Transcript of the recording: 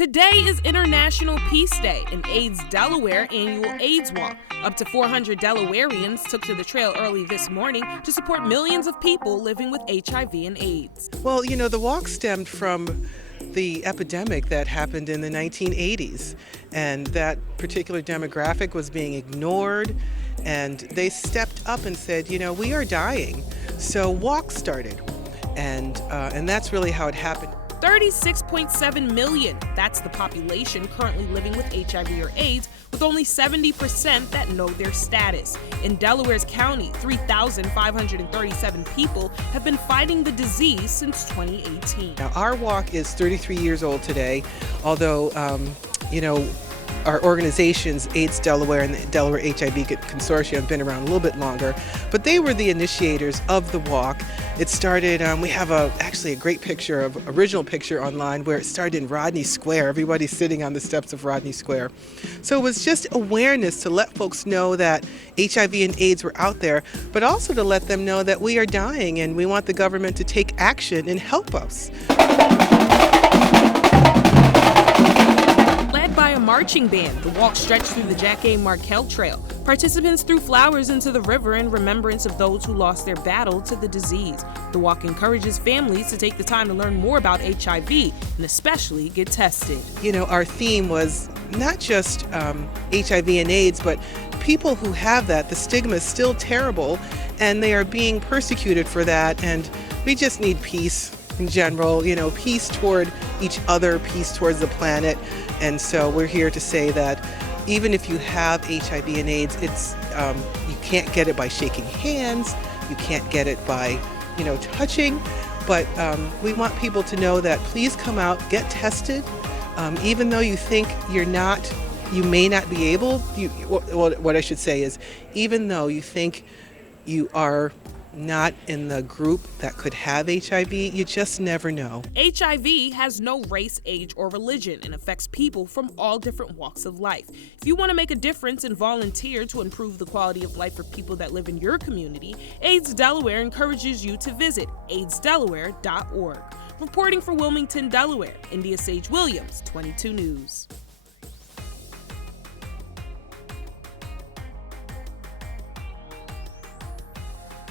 Today is International Peace Day and AIDS Delaware Annual AIDS Walk. Up to 400 Delawareans took to the trail early this morning to support millions of people living with HIV and AIDS. Well, the walk stemmed from the epidemic that happened in the 1980s, and that particular demographic was being ignored, and they stepped up and said, we are dying. So walk started, and that's really how it happened. 36.7 million, that's the population currently living with HIV or AIDS, with only 70% that know their status. In Delaware's county, 3,537 people have been fighting the disease since 2018. Now, our walk is 33 years old today, although, our organizations, AIDS Delaware and the Delaware HIV Consortium, have been around a little bit longer, but they were the initiators of the walk. It started, we have actually a great original picture online where it started in Rodney Square. Everybody's sitting on the steps of Rodney Square. So it was just awareness to let folks know that HIV and AIDS were out there, but also to let them know that we are dying and we want the government to take action and help us. By a marching band, the walk stretched through the Jack A. Markell Trail. Participants threw flowers into the river in remembrance of those who lost their battle to the disease. The walk encourages families to take the time to learn more about HIV and especially get tested. Our theme was not just HIV and AIDS, but people who have that. The stigma is still terrible, and they are being persecuted for that, and we just need peace in general, peace toward each other, peace towards the planet. And so we're here to say that even if you have HIV and AIDS, it's you can't get it by shaking hands, you can't get it by touching, but we want people to know that please come out, get tested, even though you think you may not be able. What I should say is, even though you think you are not in the group that could have HIV, you just never know. HIV has no race, age, or religion and affects people from all different walks of life. If you want to make a difference and volunteer to improve the quality of life for people that live in your community, AIDS Delaware encourages you to visit aidsdelaware.org. Reporting for Wilmington, Delaware, India Sage Williams, 22 News.